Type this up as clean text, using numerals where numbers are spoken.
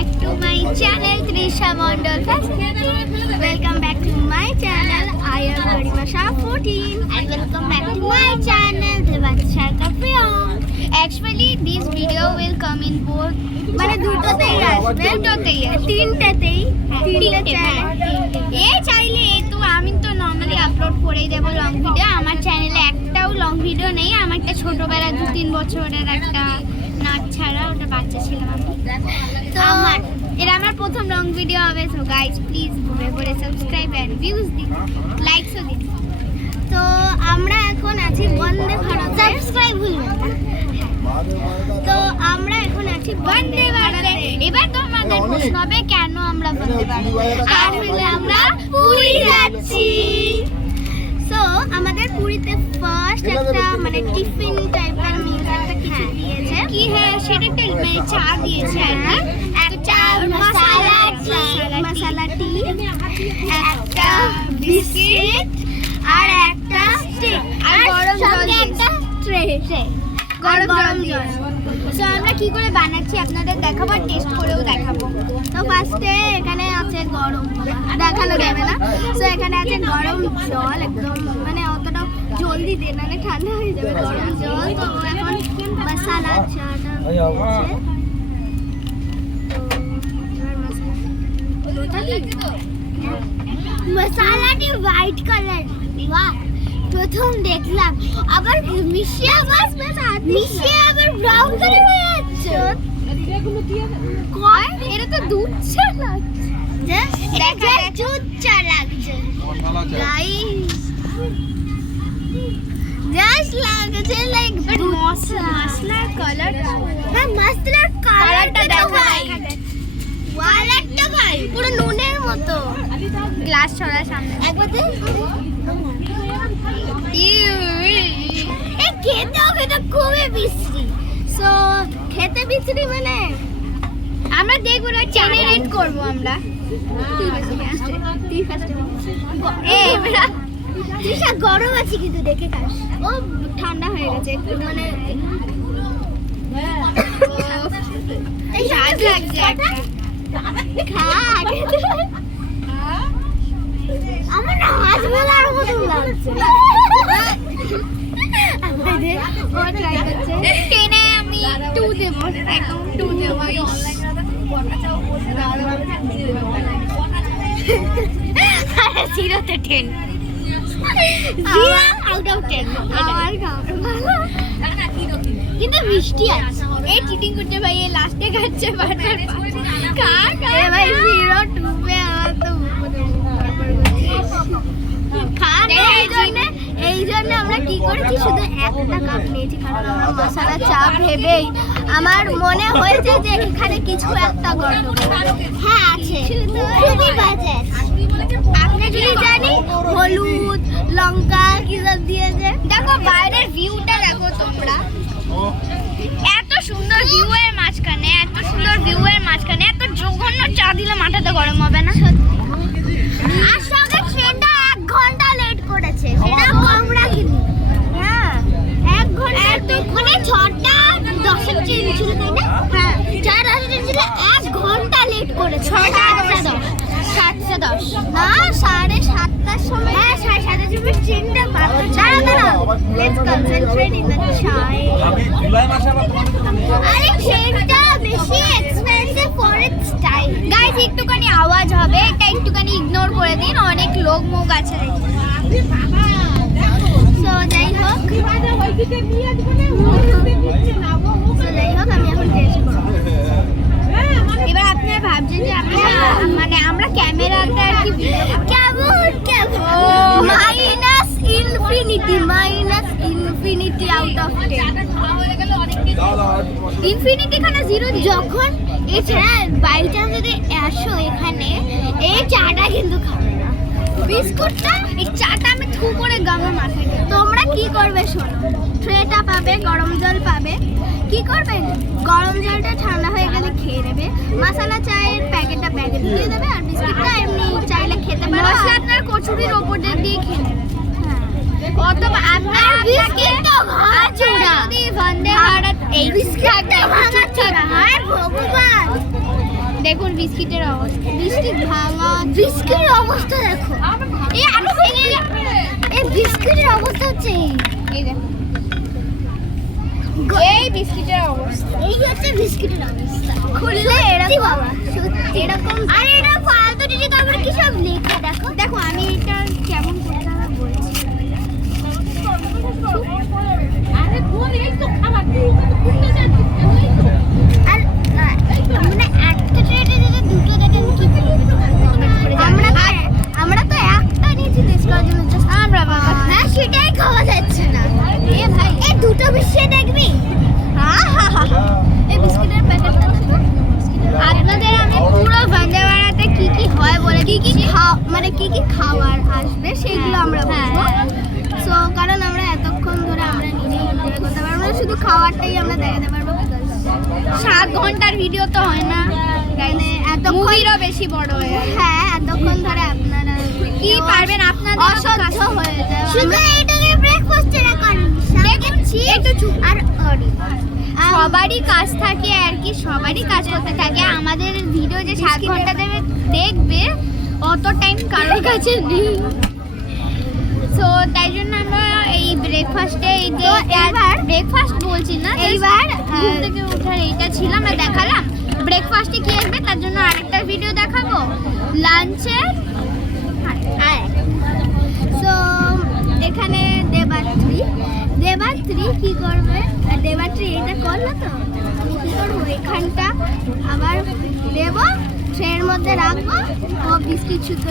back to my channel Trisha Mondol Fascinating. Welcome back to my channel. I am Garimasha 14 and welcome back to my channel Devansha Kapiyong. Actually this video will come in both মানে দুটোতেই আসবে তিনটেতেই এই চাইলে তো আমি তো normally upload করেই দেব long video. আমার চ্যানেলে একটাও লং ভিডিও নেই। আমার একটা ছোটবেলা 2-3 বছরের একটা নাচ ছাড়া, ওটা বাচ্চা ছিলাম আমি। তো এটা আমার প্রথম লং ভিডিও হবে। সো গাইস প্লিজ ঘুরে সাবস্ক্রাইব এন্ড ভিউজ দিন, লাইকসও দিন। তো আমরা এখন আছি বন্দে ভারত, সাবস্ক্রাইব ভুলবেন না। তো আমরা এখন আছি বন্দে ভারতে। এবার তো আমাদের প্রশ্ন হবে কেন আমরা বন্দে ভারতে, আর হলো আমরা পুরী যাচ্ছি। সো আমাদের পুরীতে ফার্স্ট একটা মানে টিফিন টাইপের মিল একটা কিছু দিয়েছে। কি হ্যাঁ সেটা একটা মানে চা দিয়েছে আর কি, একটা মশলা টি, একটা বিস্কিট আর একটা স্টিক আর গরম জল, একটা ট্রে গরম জল। সো আমরা কি করে বানাচ্ছি আপনাদের দেখাবো, টেস্ট করেও দেখাবো। তো ফার্স্টে এখানে আছে গরম, দেখানো যাবে না। সো এখানে আছে গরম জল, একদম মানে অতটা জলদি দে না, ঠান্ডা হয়ে যাবে গরম জল। তো এখন মশলা চাটা মশলাটি হোয়াইট কালার। বাহ, প্রথম দেখলাম। আবার মিশিয়ে আবার ব্রাউন কালার হয়ে যাচ্ছে। কয় এটা তো দুধ চা লাগছে, এটা দুধ চা লাগছে গাইস। জাস্ট লাগছে লাইক মশলার কালার। হ্যাঁ মশলার কালারটা দেখো ভাই, কালারটা ভাই পুরো নুনের মতো। গ্লাস ছড়া সামনে একবার দে। খেতে হবে তো খুবই বিশ্রী। সো খেতে বিশ্রী মানে আমরা দেখবো না, চ্যানেল রেড করবো আমরা। তৃষা গরম আছে কিন্তু দেখে খাস, ও ঠান্ডা হয়ে গেছে একটু মানে স্বাদ লাগছে। আমার না হাত মেলার মতো লাগছে। ও ট্রাই করছে। 10 এ আমি 2 দেব, অ্যাকাউন্ট 2 দেব। আরে 0 তে 10, 0 আউট অফ 10। আমার খাওয়া ভালো কিন্তু মিষ্টি আছে। এই চিটিং করতে ভাই, এই লাস্টে খাচ্ছে বাটার খা ভাই। 0 2 মে আমার তো এই জন্য আমরা কি করেছি, শুধু একটা কাপ নিয়েছি, কারণ আমার মশলা চা ভেবেই আমার মনে হয়েছে যে এখানে কিছু একটা গন্ডগোল হ্যাঁ আছে, খুবই বাজে। আপনি যদি জানি হলুদ লঙ্কা কি সব দিয়েছে। দেখো বাইরের ভিউটা দেখো তোমরা, এত সুন্দর ভিউ এর মাঝখানে, এত সুন্দর ভিউ এর মাঝখানে এত জঘন্য চা দিলে মাথাতে গরম হবে না? আর সঙ্গে ট্রেনটা 1 ঘন্টা লেট করেছে, সেটা কম রাখিনি। হ্যাঁ 1 ঘন্টা মানে 6টা 10 এর ট্রেন ছিল তাই না? হ্যাঁ 4টা 10 ট্রেন ছিল, 1 ঘন্টা লেট করেছে। 6টা 10 7:10 না 7:30টার সময়। হ্যাঁ 7:30টার সময় ট্রেনটা পাবো। দাঁড়াও লেটস কনসেন্ট্রেট ইন দ্য চাই। আরে ট্রেনটা বেশি expensive for its time. Guys একটুখানি আওয়াজ হবে, এটা একটুখানি ইগনোর করে দিন, অনেক লোক মুখ আছে। সো যাই হোক আমি এখন টেস্ট করব। এবার আপনারা ভাবছেন যে মানে আমরা ক্যামেরাতে আর কি কেমন minus infinity out of 10। Infinity খানা 0 যখন এছাড়া বাইটা যদি আসো এখানে, এই চাটা কিন্তু খাবে না, বিস্কুটটা এই চাটা আমি থু করে গামে মাথায়। তোমরা কি করবে শোনো, ট্রেটা পাবে, গরম জল পাবে, কি করবে গরম জলটা ঠান্ডা হয়ে গেলে খেয়ে নেবে, মশলা চায়ের প্যাকেট দিয়ে দেবে, আর বিস্কিটটা এমনি চাইলে খেতে পারো। মশলা আপনার কচুরির ওপর দিয়ে খেয়ে নেবে। অথবা আপনার বিস্কিটটা ভাঙাচোরা, যদি বন্দে ভারত এই বিস্কিটটা ভাঙাচোরা। হায় ভগবান, দেখুন বিস্কিটের অবস্থা, বিস্কিট ভাঙা, বিস্কিটের অবস্থা দেখো, এই আরো ভেঙে যাবে, এই বিস্কিটের অবস্থা হচ্ছে এই দেখো, এই বিস্কিটের অবস্থা, এই হচ্ছে বিস্কিটের অবস্থা। খুললে এরকম বাবা, সত্যি এরকম। আর এটা ফালতু দিদি তারপরে কি সব লেখা দেখো, দেখো আমি এটা কেমন করতে হবে বলছি। আরে বল এই তো খাবার আর মানে একটা ট্রেনে যদি দুটো দেখেন কি আমরা তো একটা নিয়েছি টেস্ট করার জন্য, আমরা বাবা হ্যাঁ সেটাই খাওয়া যাচ্ছে না। এ ভাই এই দুটো মিশিয়ে দেখবি, এই বিস্কিটের প্যাকেটটা আপনাদের আমি পুরো ভাজা বাড়াতে কি কি হয় বলে, কি কি মানে কি কি খাবার আসবে সেগুলো আমরা বলবো। সো কারণ আমরা এতক্ষণ ধরে আমরা নিজে এনজয় করতে পারবো না, শুধু খাবারটাই আমরা দেখাতে পারবো। 7 ঘন্টার ভিডিও তো হয় না, মানে এতক্ষণও বেশি বড় হয়ে যায়। হ্যাঁ এতক্ষণ ধরে আপনারা কি পারবেন, আপনাদের অসহ্য হয়ে যায়। শুধু এইটাকে ব্রেকফাস্টে রাখুন দেখছি একটু চুপ আর সবারই কাজ থাকে আর কি, সবারই কাজ করতে থাকে। আমাদের ভিডিও যে 7 ঘন্টা দেখবে অত টাইম কারোর কাছে নেই। সো তাই জন্য আমরা এই ব্রেকফাস্টে এই যে এবার ব্রেকফাস্ট বলছি না, এইবার ঘুম থেকে ওঠার এইটা ছিল আমরা দেখালাম। ব্রেকফাস্টে কি আসবে তার জন্য আরেকটা ভিডিও দেখাবো, লাঞ্চে। সো এখানে দেবাত্রী কি করবে, দেবাত্রী এটা করলো তো কি করবো, এখানটা আবার দেবো ট্রের মধ্যে রাখবো, ও বিস্কিট